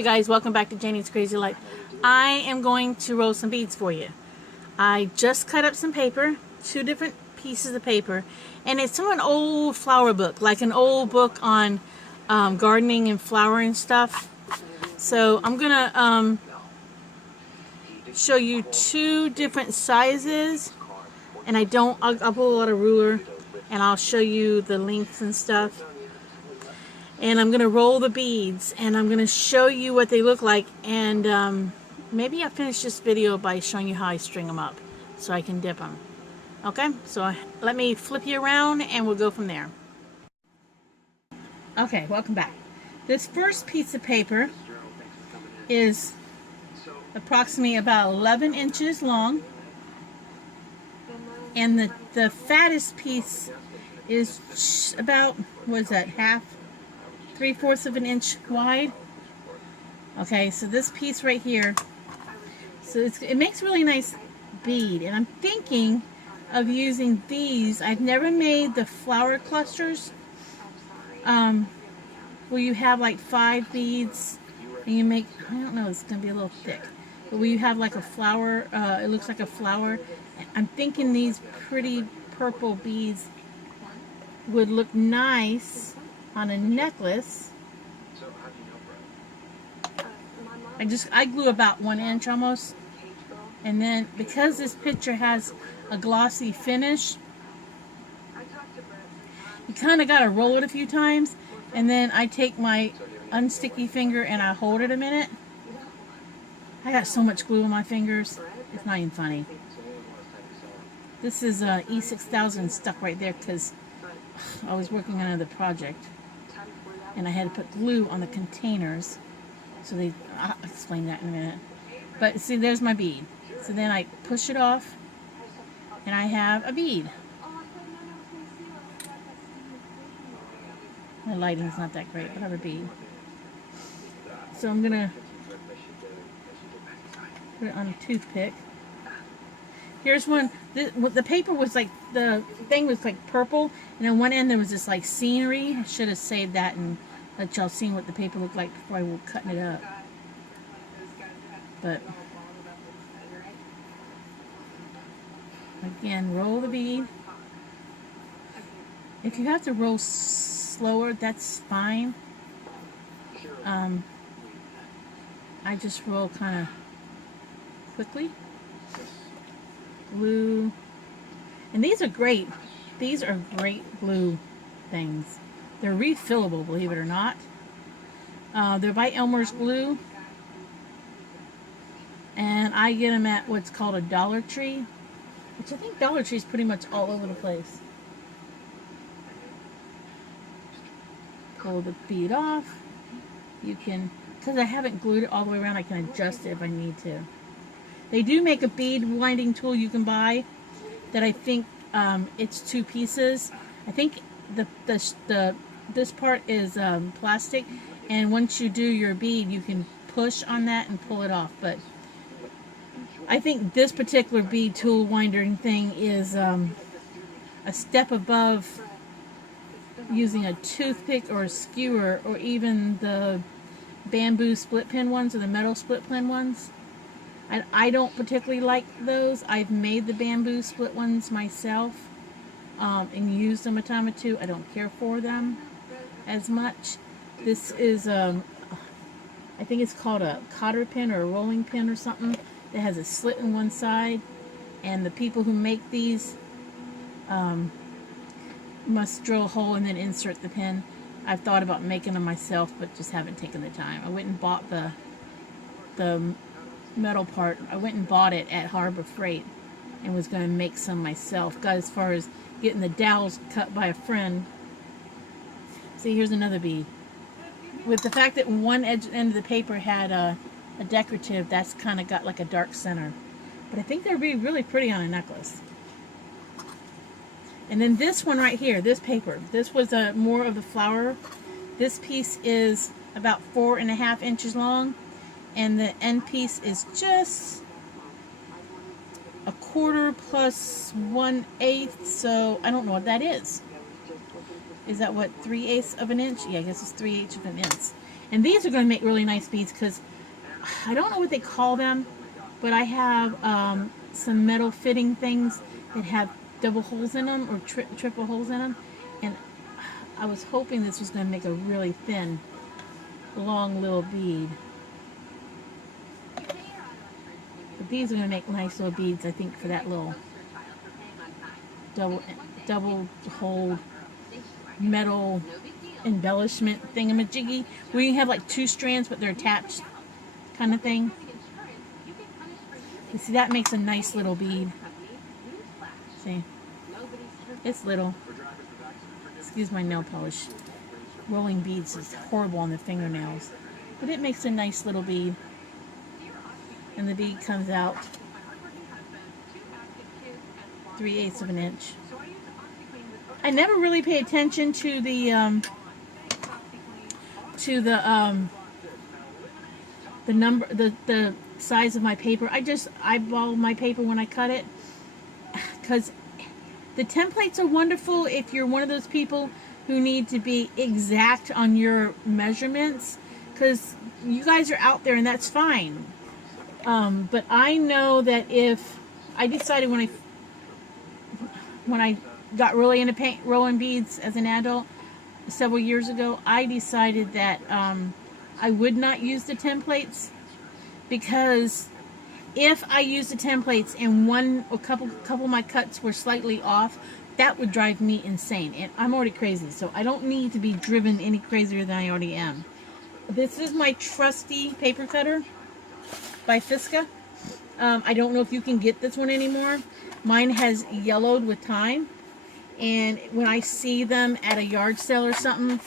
you guys, welcome back to Janie's Crazy Life. I am going to roll some beads for you. I just cut up some paper, 2 different pieces of paper, and it's from an old flower book, like an old book on gardening and flowering stuff. So I'm gonna show you 2 different sizes, and I'll pull out a ruler and I'll show you the lengths and stuff. And I'm going to roll the beads, and I'm going to show you what they look like, and maybe I'll finish this video by showing you how I string them up so I can dip them. Okay, so let me flip you around and we'll go from there. Okay, welcome back. This first piece of paper is approximately about 11 inches long, and the fattest piece is about, what is that, 3/4 of an inch wide. Okay, so this piece right here, so it makes a really nice bead, and I'm thinking of using these. I've never made the flower clusters where you have like 5 beads and you make, I don't know, it's gonna be a little thick, but where you have like a flower, it looks like a flower. I'm thinking these pretty purple beads would look nice on a necklace. I glue about 1 inch almost, and then because this picture has a glossy finish, you kind of got to roll it a few times, and then I take my unsticky finger and I hold it a minute. I got so much glue on my fingers, it's not even funny. This is E6000 stuck right there because I was working on another project and I had to put glue on the containers. So I'll explain that in a minute. But see, there's my bead. So then I push it off and I have a bead. My lighting's not that great, but I have a bead. So I'm gonna put it on a toothpick. Here's one. The paper was like, the thing was like purple, and on one end there was this like scenery. I should have saved that and let y'all see what the paper looked like before I was cutting it up. But again, roll the bead. If you have to roll slower, that's fine. I just roll kind of quickly. Glue, and these are great glue things. They're refillable, believe it or not. They're by Elmer's Glue, and I get them at what's called a Dollar Tree, which I think Dollar Tree is pretty much all over the place. Pull the bead off. You can, because I haven't glued it all the way around, I can adjust it if I need to. They do make a bead winding tool you can buy that I think it's 2 pieces. I think this part is plastic, and once you do your bead, you can push on that and pull it off. But I think this particular bead tool winding thing is a step above using a toothpick or a skewer, or even the bamboo split pin ones or the metal split pin ones. I don't particularly like those. I've made the bamboo split ones myself and used them a time or 2. I don't care for them as much. This is, I think it's called a cotter pin or a rolling pin or something that has a slit in one side. And the people who make these must drill a hole and then insert the pin. I've thought about making them myself, but just haven't taken the time. I went and bought the metal part. I went and bought it at Harbor Freight and was going to make some myself. Got as far as getting the dowels cut by a friend. See, here's another bead. With the fact that one end of the paper had a decorative, that's kind of got like a dark center. But I think they'd be really pretty on a necklace. And then this one right here, this paper, this was more of the flower. This piece is about 4.5 inches long. And the end piece is just 1/4 plus 1/8, so I don't know what that is. Is that what, 3/8 of an inch? Yeah, I guess it's 3/8 of an inch. And these are going to make really nice beads because I don't know what they call them, but I have some metal fitting things that have double holes in them or triple holes in them, and I was hoping this was going to make a really thin, long little bead. But these are going to make nice little beads, I think, for that little double hole metal embellishment thingamajiggy, where you have like 2 strands but they're attached kind of thing. You see, that makes a nice little bead. See, it's little. Excuse my nail polish. Rolling beads is horrible on the fingernails, but it makes a nice little bead. And the bead comes out 3/8 of an inch. I never really pay attention to the number, the size of my paper. I just eyeball my paper when I cut it, because the templates are wonderful if you're one of those people who need to be exact on your measurements, because you guys are out there and that's fine. But I know that if I decided when I got really into rolling beads as an adult several years ago, I decided that I would not use the templates, because if I used the templates and a couple of my cuts were slightly off, that would drive me insane. And I'm already crazy, so I don't need to be driven any crazier than I already am. This is my trusty paper cutter by Fiska. I don't know if you can get this one anymore. Mine has yellowed with time, and when I see them at a yard sale or something,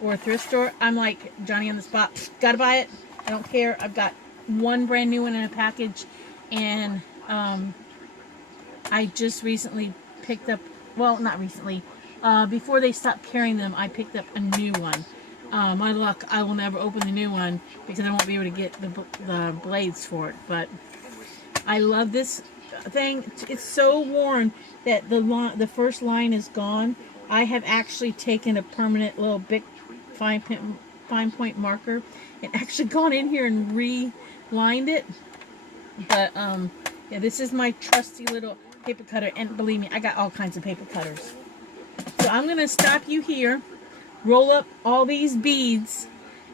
or a thrift store, I'm like Johnny on the spot, gotta buy it. I don't care. I've got one brand new one in a package, and I just recently picked up, well, not recently, before they stopped carrying them, I picked up a new one. My luck, I will never open the new one because I won't be able to get the blades for it, but I love this thing. It's so worn that the first line is gone. I have actually taken a permanent little big fine point marker and actually gone in here and relined it. But yeah, this is my trusty little paper cutter, and believe me, I got all kinds of paper cutters. So I'm gonna stop you here, roll up all these beads,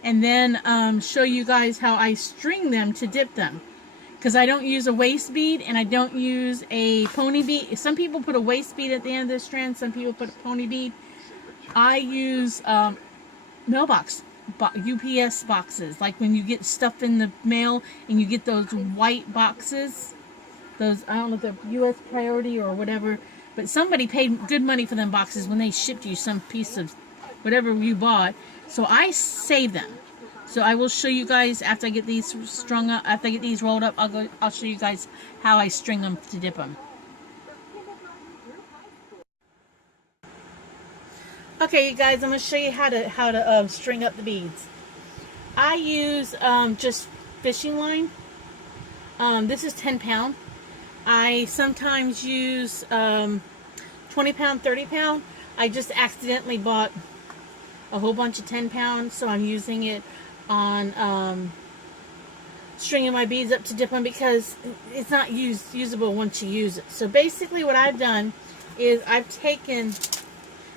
and then show you guys how I string them to dip them. Because I don't use a waist bead and I don't use a pony bead. Some people put a waist bead at the end of the strand. Some people put a pony bead. I use mailbox, UPS boxes. Like when you get stuff in the mail and you get those white boxes. Those, I don't know if they're US Priority or whatever. But somebody paid good money for them boxes when they shipped you some piece of whatever you bought. So I save them. So I will show you guys after I get these strung up, after I get these rolled up, I'll show you guys how I string them to dip them. Okay, you guys, I'm going to show you how to string up the beads. I use just fishing line. This is 10 pound. I sometimes use 20 pound, 30 pound. I just accidentally bought a whole bunch of 10 pounds, so I'm using it on stringing my beads up to dip them because it's not usable once you use it. So basically what I've done is I've taken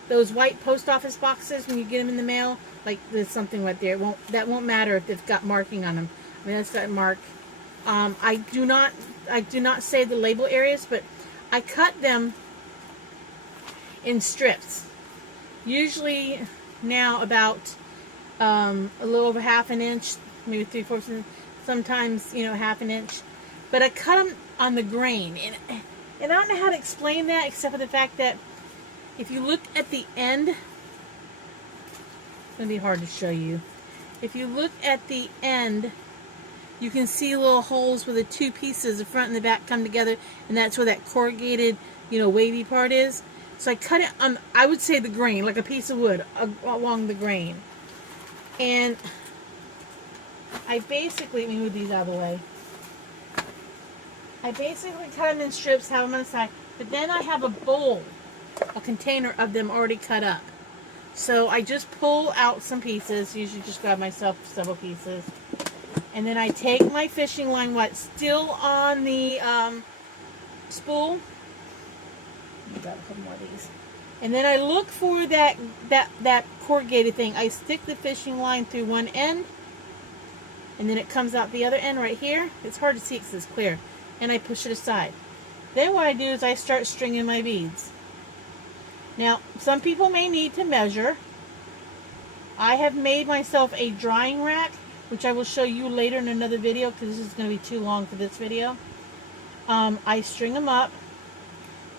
those white post office boxes when you get them in the mail, like there's something right there. That won't matter if they've got marking on them. I mean, that's got mark. I do not say the label areas, but I cut them in strips. Usually now about a little over half an inch, maybe 3/4 inch, sometimes, you know, half an inch. But I cut them on the grain, and I don't know how to explain that except for the fact that if you look at the end, it's going to be hard to show you. If you look at the end, you can see little holes where the two pieces, the front and the back, come together, and that's where that corrugated, you know, wavy part is. So I cut it on, I would say the grain, like a piece of wood along the grain. And I basically, let me move these out of the way. I basically cut them in strips, have them on the side, but then I have a bowl, a container of them already cut up. So I just pull out some pieces, usually just grab myself several pieces. And then I take my fishing line, what's still on the spool. Let me grab a couple more of these. And then I look for that corrugated thing. I stick the fishing line through one end, and then it comes out the other end right here. It's hard to see because it's clear. And I push it aside. Then what I do is I start stringing my beads. Now, some people may need to measure. I have made myself a drying rack, which I will show you later in another video because this is going to be too long for this video. I string them up.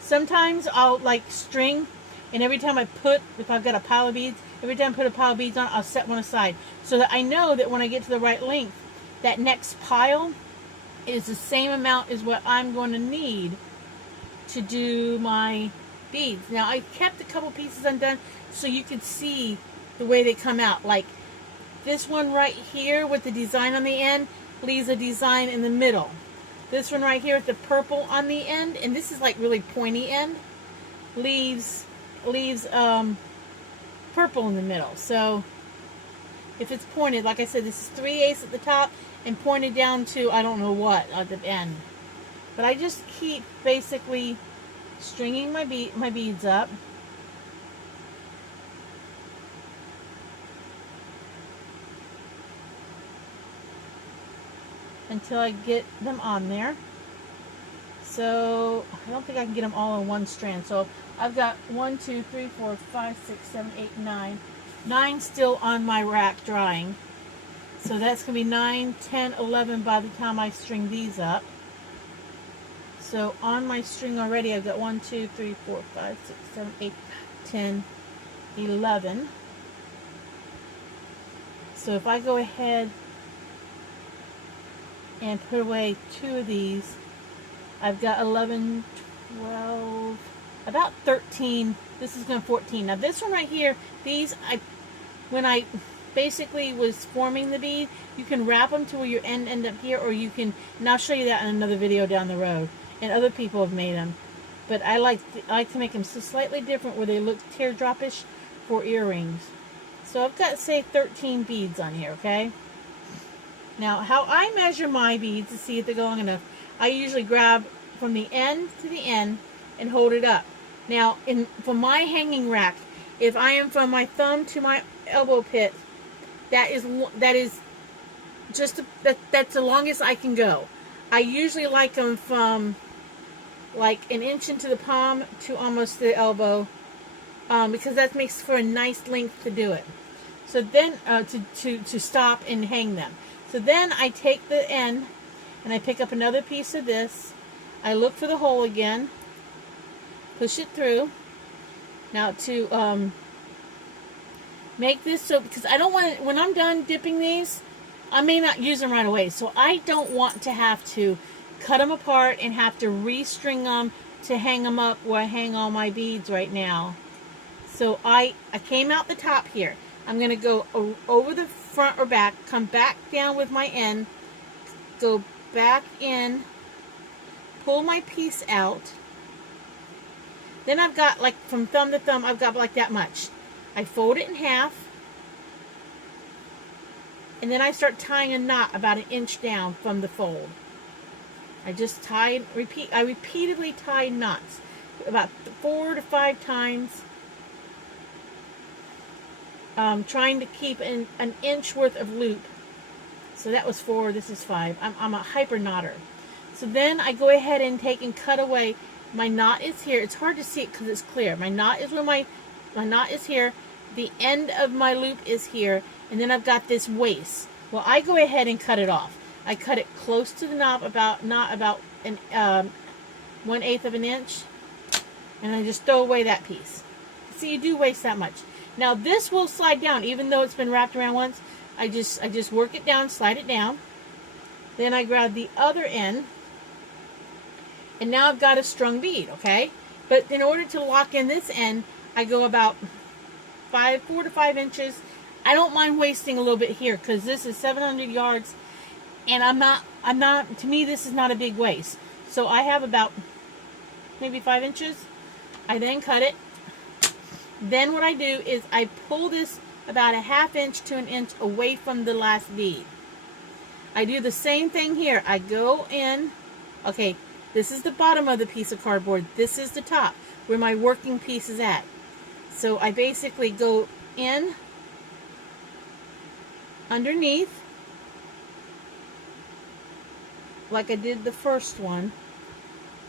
Sometimes I'll like string, and every time I put, if I've got a pile of beads, every time I put a pile of beads on, I'll set one aside so that I know that when I get to the right length, that next pile is the same amount as what I'm going to need to do my beads. Now I kept a couple pieces undone so you could see the way they come out. Like this one right here with the design on the end leaves a design in the middle. This one right here with the purple on the end, and this is like really pointy end, leaves purple in the middle. So if it's pointed, like I said, this is 3/8 at the top and pointed down to I don't know what at the end. But I just keep basically stringing my beads up. Until I get them on there. So I don't think I can get them all in one strand. So I've got 1, 2, 3, 4, 5, 6, 7, 8, 9. 9 still on my rack drying. So that's going to be 9, 10, 11 by the time I string these up. So on my string already, I've got 1, 2, 3, 4, 5, 6, 7, 8, 10, 11. So if I go ahead and put away 2 of these, I've got 11, 12, about 13. This is going to 14. Now this one right here, these, when I basically was forming the bead, you can wrap them to where your end up here, or you can, and I'll show you that in another video down the road, and other people have made them. But I like to make them so slightly different where they look teardropish for earrings. So I've got, say, 13 beads on here, okay? Now, how I measure my beads to see if they're long enough, I usually grab from the end to the end and hold it up. Now, for my hanging rack, if I am from my thumb to my elbow pit, that's the longest I can go. I usually like them from like an inch into the palm to almost the elbow, because that makes for a nice length to do it. So then to stop and hang them. So then I take the end and I pick up another piece of this. I look for the hole again, push it through. Now to make this so, because I don't want to, when I'm done dipping these, I may not use them right away. So I don't want to have to cut them apart and have to restring them to hang them up where I hang all my beads right now. So I came out the top here. I'm going to go over the front or back, come back down with my end, go back in, pull my piece out. Then I've got, like, from thumb to thumb, I've got like that much. I fold it in half, and then I start tying a knot about an inch down from the fold. I just I repeatedly tie knots about 4 to 5 times, trying to keep an inch worth of loop. So that was 4, this is 5. I'm a hyper knotter. So then I go ahead and take and cut away. My knot is here. It's hard to see it because it's clear. My knot is where my knot is here. The end of my loop is here. And then I've got this waist. Well, I go ahead and cut it off. I cut it close to the knot, not about an 1/8 of an inch. And I just throw away that piece. See, you do waste that much. Now this will slide down, even though it's been wrapped around once. I just work it down, slide it down. Then I grab the other end, and now I've got a strung bead, okay? But in order to lock in this end, I go about 4 to 5 inches. I don't mind wasting a little bit here because this is 700 yards, and I'm not. To me, this is not a big waste. So I have about maybe 5 inches. I then cut it. Then what I do is I pull this about a 1/2 inch to an inch away from the last bead. I do the same thing here. I go in, okay, this is the bottom of the piece of cardboard. This is the top where my working piece is at. So I basically go in underneath like I did the first one.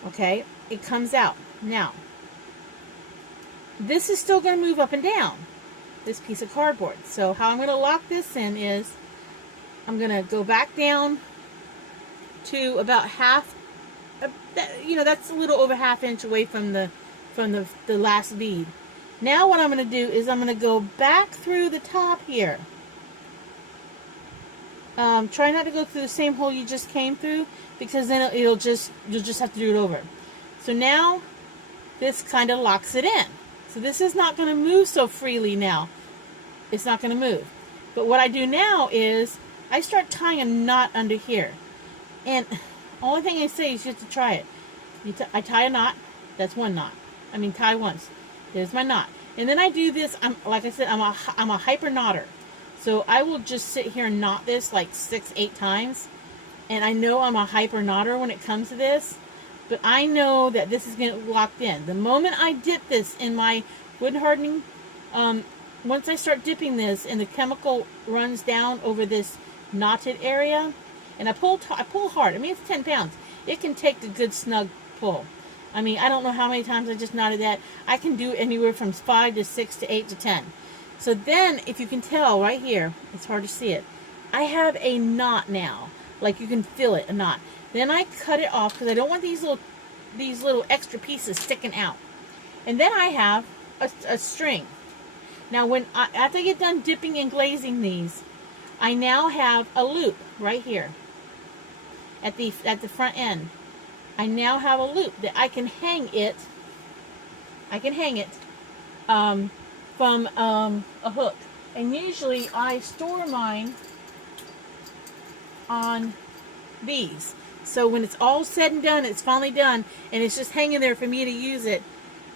Okay, it comes out. Now, this is still going to move up and down, this piece of cardboard. So how I'm going to lock this in is I'm going to go back down to about half, you know, that's a little over 1/2 inch away from the last bead. Now what I'm going to do is I'm going to go back through the top here. Try not to go through the same hole you just came through, because then you'll just have to do it over. So now this kind of locks it in. So this is not going to move so freely now. It's not going to move. But what I do now is I start tying a knot under here. And only thing I say is you have to try it. I tie a knot. That's one knot. I mean, tie once. There's my knot. And then I do this. Like I said, I'm a hyper knotter. So I will just sit here and knot this like 6-8 times. And I know I'm a hyper knotter when it comes to this. But I know that this is going to locked in. The moment I dip this in my wood hardening, once I start dipping this and the chemical runs down over this knotted area, and I pull hard. I mean, it's 10 pounds. It can take a good snug pull. I mean, I don't know how many times I just knotted that. I can do anywhere from 5 to 6 to 8 to 10. So then, if you can tell right here, it's hard to see it, I have a knot now. Like you can feel it, a knot. Then I cut it off because I don't want these little extra pieces sticking out. And then I have a string. Now, after I get done dipping and glazing these, I now have a loop right here at the front end. I now have a loop that I can hang it. From a hook, and usually I store mine on these. So when it's all said and done, it's finally done, and it's just hanging there for me to use it.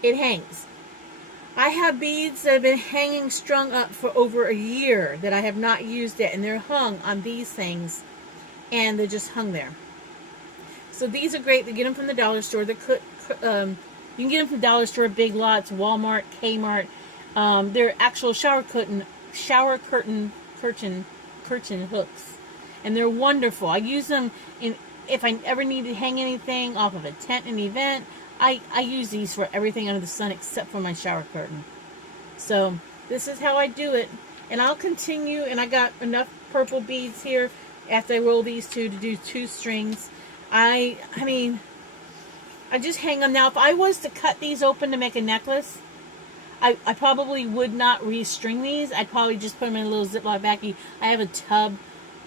It hangs. I have beads that have been hanging strung up for over a year that I have not used it, and they're hung on these things, and they're just hung there. So these are great. They get them from the dollar store. You can get them from dollar store, Big Lots, Walmart, Kmart. They're actual shower curtain hooks, and they're wonderful. I use them if I ever need to hang anything off of a tent in an event. I use these for everything under the sun except for my shower curtain. So this is how I do it, and I'll continue. And I got enough purple beads here after I roll these two to do 2 strings. I mean, I just hang them. Now, if I was to cut these open to make a necklace, I probably would not restring these. I'd probably just put them in a little Ziploc baggie. I have a tub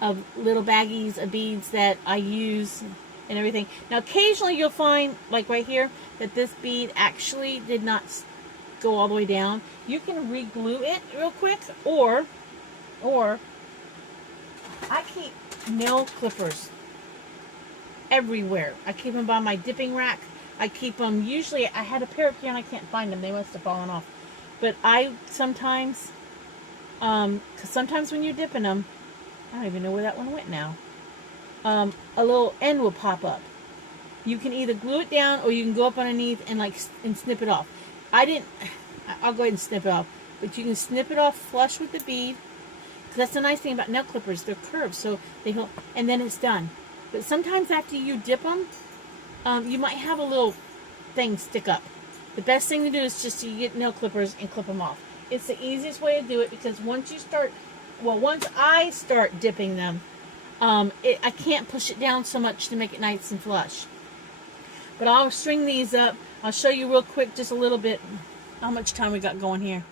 of little baggies of beads that I use and everything. Now, occasionally you'll find, like right here, that this bead actually did not go all the way down. You can re-glue it real quick, or I keep nail clippers everywhere. I keep them by my dipping rack. I keep them, usually I had a pair up here and I can't find them. They must have fallen off. But I sometimes, because sometimes when you're dipping them, I don't even know where that one went now. A little end will pop up. You can either glue it down or you can go up underneath and snip it off. I'll go ahead and snip it off. But you can snip it off flush with the bead. Because that's the nice thing about nail clippers. They're curved, so they hold, and then it's done. But sometimes after you dip them, you might have a little thing stick up. The best thing to do is just to get nail clippers and clip them off. It's the easiest way to do it, because once I start dipping them, I can't push it down so much to make it nice and flush. But I'll string these up. I'll show you real quick, just a little bit, how much time we got going here.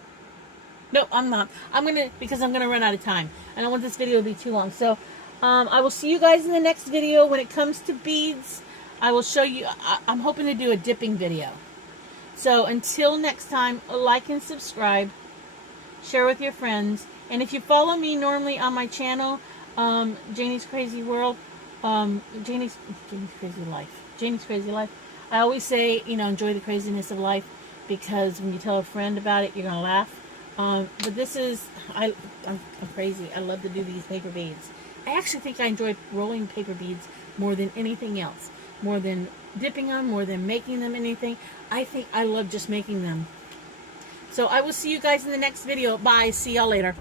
Nope, I'm not. Because I'm gonna run out of time. I don't want this video to be too long. So, I will see you guys in the next video. When it comes to beads, I will show you. I'm hoping to do a dipping video. So until next time, like and subscribe, share with your friends, and if you follow me normally on my channel, Janie's Crazy World, Janie's Crazy Life. I always say, enjoy the craziness of life, because when you tell a friend about it, you're going to laugh. But this is, I'm crazy. I love to do these paper beads. I actually think I enjoy rolling paper beads more than anything else. More than dipping them, more than making them anything. I think I love just making them. So I will see you guys in the next video. Bye. See y'all later.